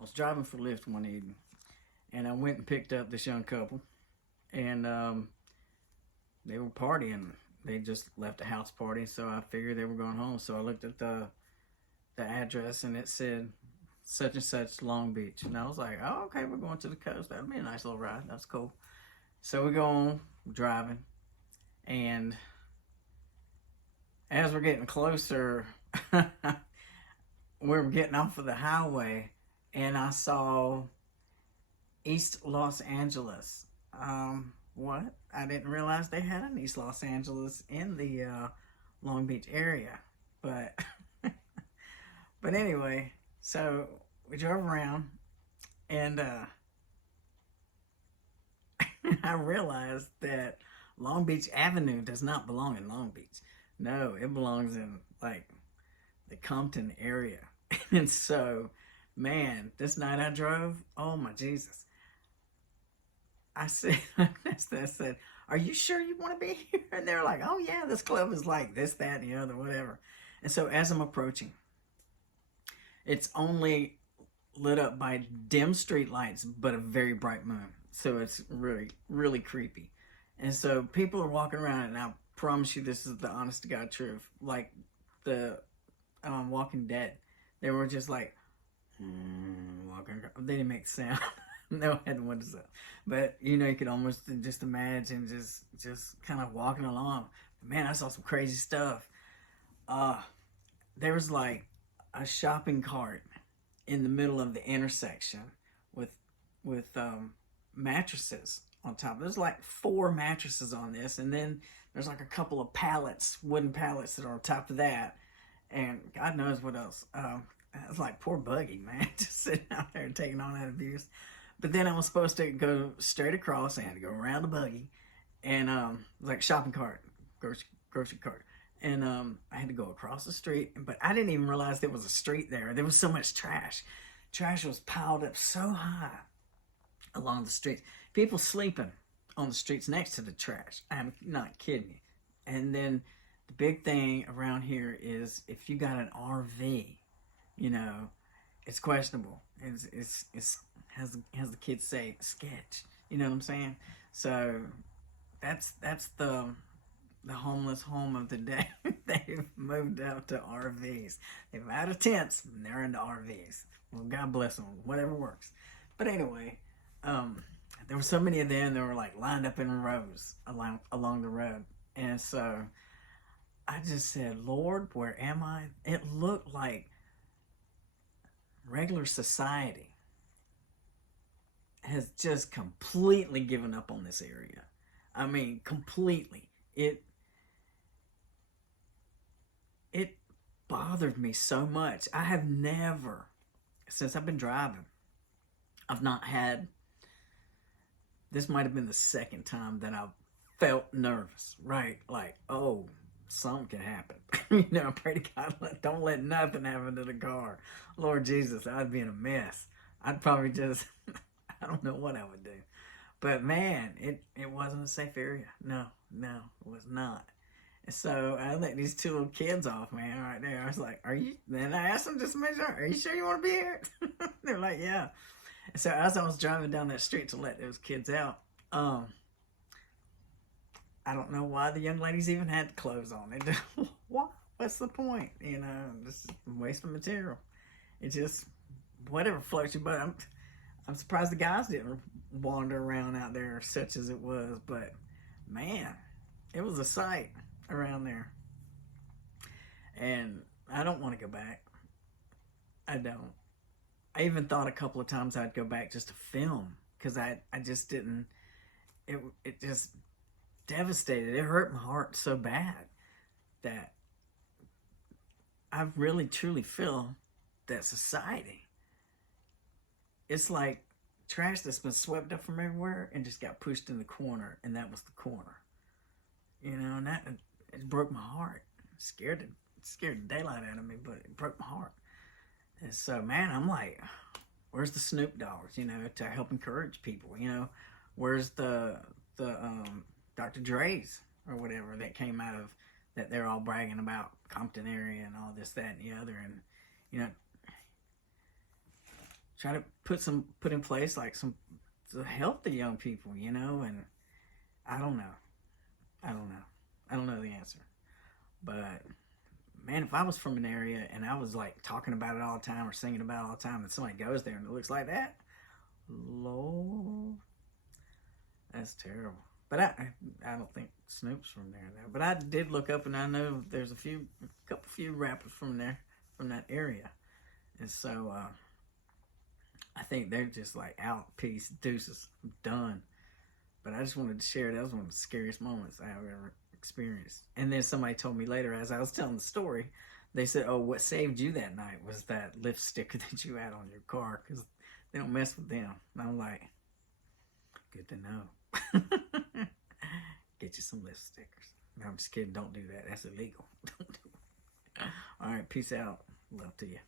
I was driving for Lyft one evening, and I went and picked up this young couple, and they were partying. They just left a house party, so I figured they were going home. So I looked at the address, and it said such and such Long Beach, and I was like, "Oh, okay, we're going to the coast. That'd be a nice little ride. That's cool." So we go on driving, and as we're getting closer, we were getting off of the highway, and I saw East Los Angeles. What? I didn't realize they had an East Los Angeles in the Long Beach area, but but anyway, so we drove around, and I realized that Long Beach Avenue does not belong in Long Beach. No, it belongs in like the Compton area. And so, man, this night I drove, oh my Jesus. I said, I said, "Are you sure you want to be here?" And they're like, "Oh yeah, this club is like this, that, and the other, whatever." And so as I'm approaching, it's only lit up by dim street lights, but a very bright moon. So it's really, really creepy. And so people are walking around, and I promise you, this is the honest to God truth. Like the Walking Dead, they were just like walking. They didn't make sound. No, I had the windows up, but you know, you could almost just imagine just kind of walking along. Man, I saw some crazy stuff. There was like a shopping cart in the middle of the intersection with mattresses on top. There's like 4 mattresses on this, and then there's like a couple of pallets, wooden pallets that are on top of that, and God knows what else. It's like poor Buggy, man, just sitting out there and taking all that abuse. But then I was supposed to go straight across. I had to go around the buggy, and like shopping cart, grocery cart, and I had to go across the street. But I didn't even realize there was a street there. There was so much trash. Trash was piled up so high along the streets. People sleeping on the streets next to the trash. I'm not kidding you. And then the big thing around here is if you got an RV, you know, it's questionable. It's has the kids say sketch. You know what I'm saying? So that's the homeless home of the day. They've moved up to RVs. They've out of tents and they're into RVs. Well, God bless them. Whatever works. But anyway, there were so many of them that were like lined up in rows along the road, and so I just said, "Lord, where am I?" It looked like regular society has just completely given up on this area. I mean, completely. It bothered me so much. I have never, since I've been driving, I've not had, this might have been the second time that I've felt nervous, right? Like, oh, something can happen. You know, I pray to God, don't let nothing happen to the car. Lord Jesus, I'd be in a mess. I'd probably just, I don't know what I would do. But man, it wasn't a safe area. No, it was not. And so I let these 2 little kids off, man, right there. I was like, "Are you?" Then I asked them just to make sure, "Are you sure you want to be here?" They're like, "Yeah." And so as I was driving down that street to let those kids out, I don't know why the young ladies even had clothes on. They just, what? What's the point? You know, just waste of material. It just, whatever floats your boat. I'm surprised the guys didn't wander around out there such as it was. But man, it was a sight around there. And I don't want to go back. I don't. I even thought a couple of times I'd go back just to film, because I just didn't. It just devastated. It hurt my heart so bad that I really truly feel that society, it's like trash that's been swept up from everywhere and just got pushed in the corner, and that was the corner. You know, and that, it broke my heart. It scared the daylight out of me, but it broke my heart. And so, man, I'm like, where's the Snoop Dogs, you know, to help encourage people, you know? Where's the Dr. Dre's or whatever that came out of, that they're all bragging about Compton area and all this, that, and the other. And, you know, try to put in place like some to help the young people, you know. And I don't know. I don't know the answer. But man, if I was from an area and I was like talking about it all the time or singing about it all the time, and somebody goes there and it looks like that, Lord, that's terrible. But I don't think Snoop's from there though. But I did look up and I know there's a few rappers from there, from that area, and so I think they're just like out, peace, deuces, I'm done. But I just wanted to share that was one of the scariest moments I've ever experienced. And then somebody told me later, as I was telling the story, they said, "Oh, what saved you that night was that Lyft sticker that you had on your car, because they don't mess with them." And I'm like, good to know. Get you some Lyft stickers. No, I'm just kidding. Don't do that. That's illegal. Don't do it. All right, peace out. Love to you.